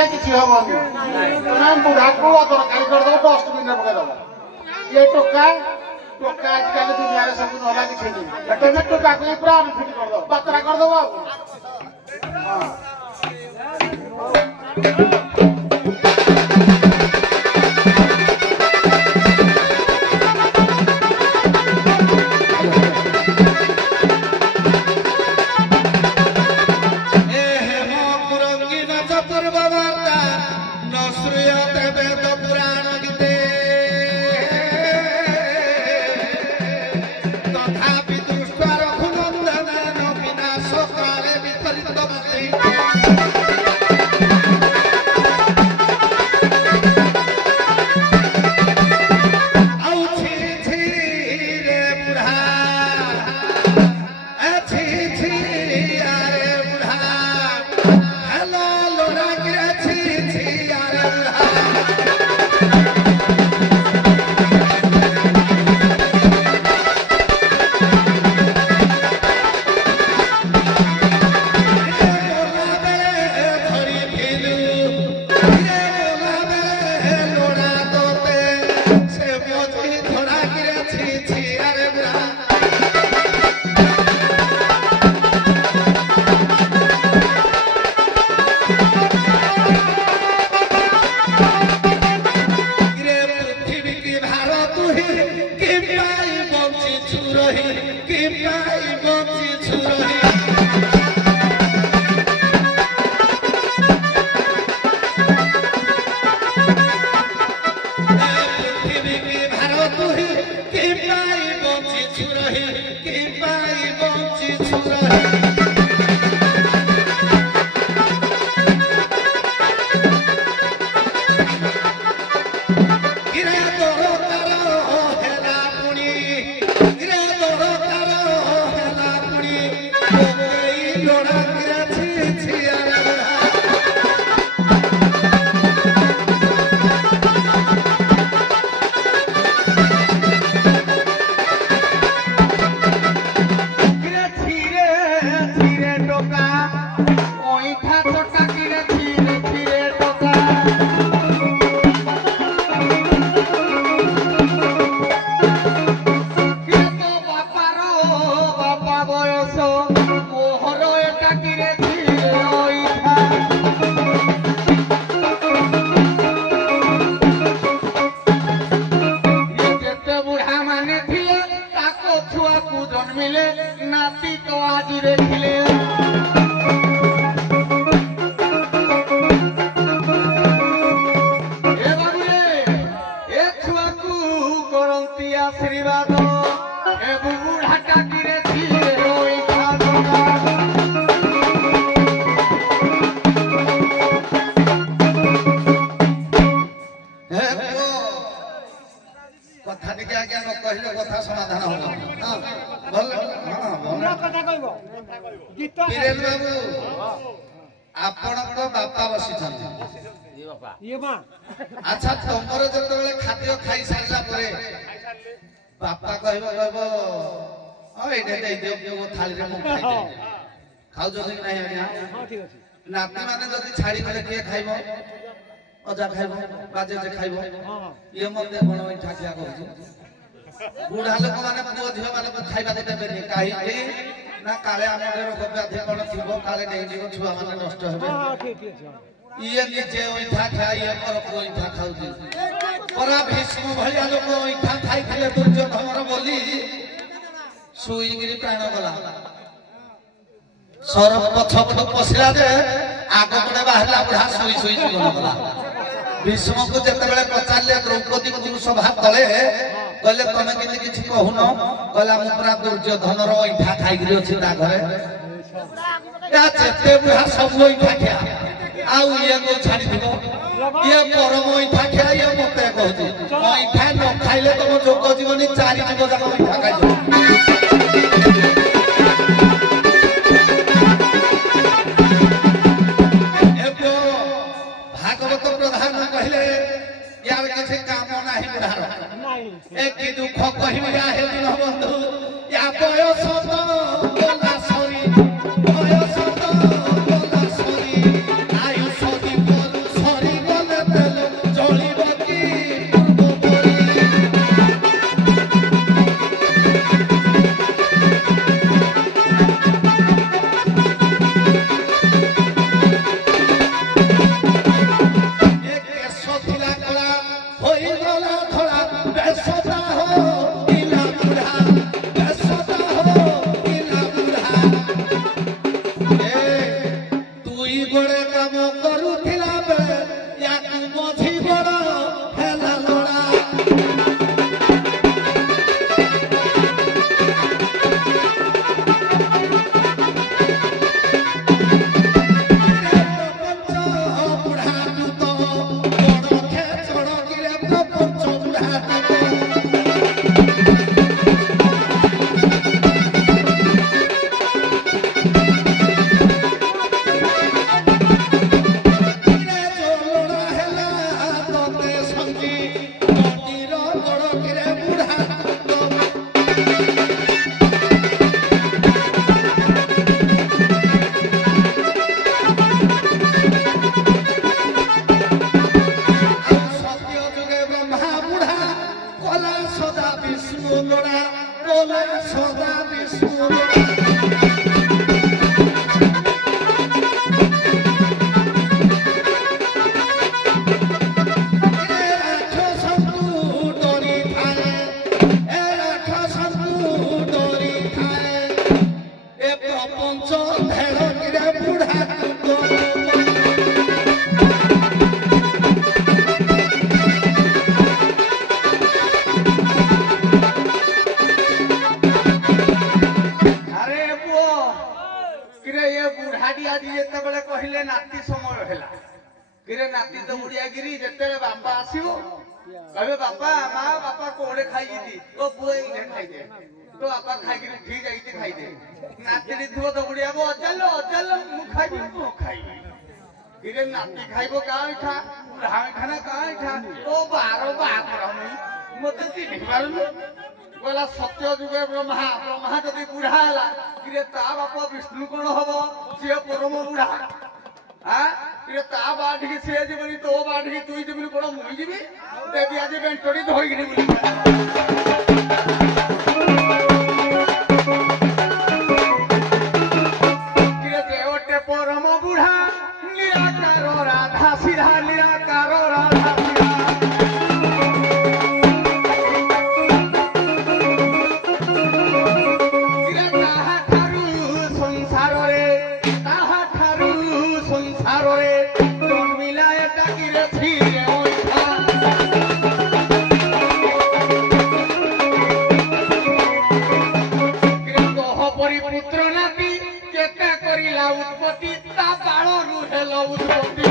ନାଇଁ କିଛି ହବନି ତମେ ବୁଢାକୁ ତରକାରୀ କରିଦବ ଡଷ୍ଟବିନରେ ପକେଇଦବ ये टोका टोका आजकल दुनिया में सब नला की छेनी तमे टोका को पूरा अनफिट कर दो बकरा कर दो बाबू हां अच्छा तुमर जो खाद्य खाई सारा बापा कहबो थाली खाऊ नाती मैंने जब छाड़ी गले किए खाइब अजा खाइब बाजे जे खाइब ये मत कौन इठा खिया कर बुढ़ा लोक मैंने पुओ झील मैंने खाइबा देबेनि कहीं ना काले आम रोग व्याधि कौन थी काले नहीं छुआ मैंने नष्ट हे ये निजे इठा खाए ये पर इठा खाऊ परा भीष्म भलिया लोक इठा खाई खाले दुर्योधन बोली सुईगिरी प्राण गला सरप पछपट पशिला जे आग पड़े बाहर बुढ़ा सुई सुई जीवन गला भीष्म को जिते पचारे द्रौपदी गुरुसभा तले कहले तमें किसी कहून कहला मु पूरा दुर्योधन इठा खाई अच्छी घरे जिते बुढ़ा सब इठा खिया आउ ये को छाड़ी दिबो ये परम इठा खिया ये मते कहूची इठा न खाइले तुम जोग जीवनी चारि जीव जाक इठा खाइ भागवत प्रधान कहले यार किसी काम नाही बुढ़ार एक दुख कहबिया हे दिन बंधु या बयस तो बोला सरी बयस तो बोला सरी आयुष दी बोलु किरे नाती दौड़िया गिरी जेते बापा आसीबो कहबे बापा माँ बापा कोड़े खाई थी तो पुए इने खाई दे तो बापा खाई गिरी ठीक जाईते खाई दे नाती थो दौड़िया बो अजल मु खाइबी किरे नाती खाइबो काइठा राय खाना काइठा ओ बारो बाकरा मते चिन्हि पारुनु बोला सत्य जुगे ब्रह्मा जदि बुढ़ा है किरे ता बाप विष्णु कोण हम सी परम बुढ़ा हाँ किरे ता बाढ़ी सी जीवन तो बाढ़ी तुई जीवन कोण मुई जीवी देवी आज बेंटड़ी धोई परम बुढ़ा निराकार राधा सिरा निराकार राधा पुत्र नाती केते करिला उत्पत्ति ता बाळरू हेलो उत्पत्ति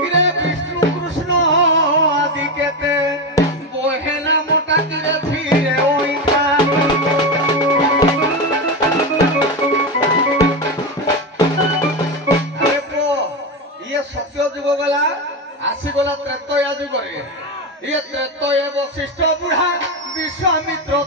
किरे विष्णु कृष्ण आदि केते बोहेना मोटा किरे फिरे ओइठा अरे पो ये सत्य जुग गला आसी गला त्रेतया जुग रे ये त्रेतय वशिष्ठ बुढ़ा विश्वामित्र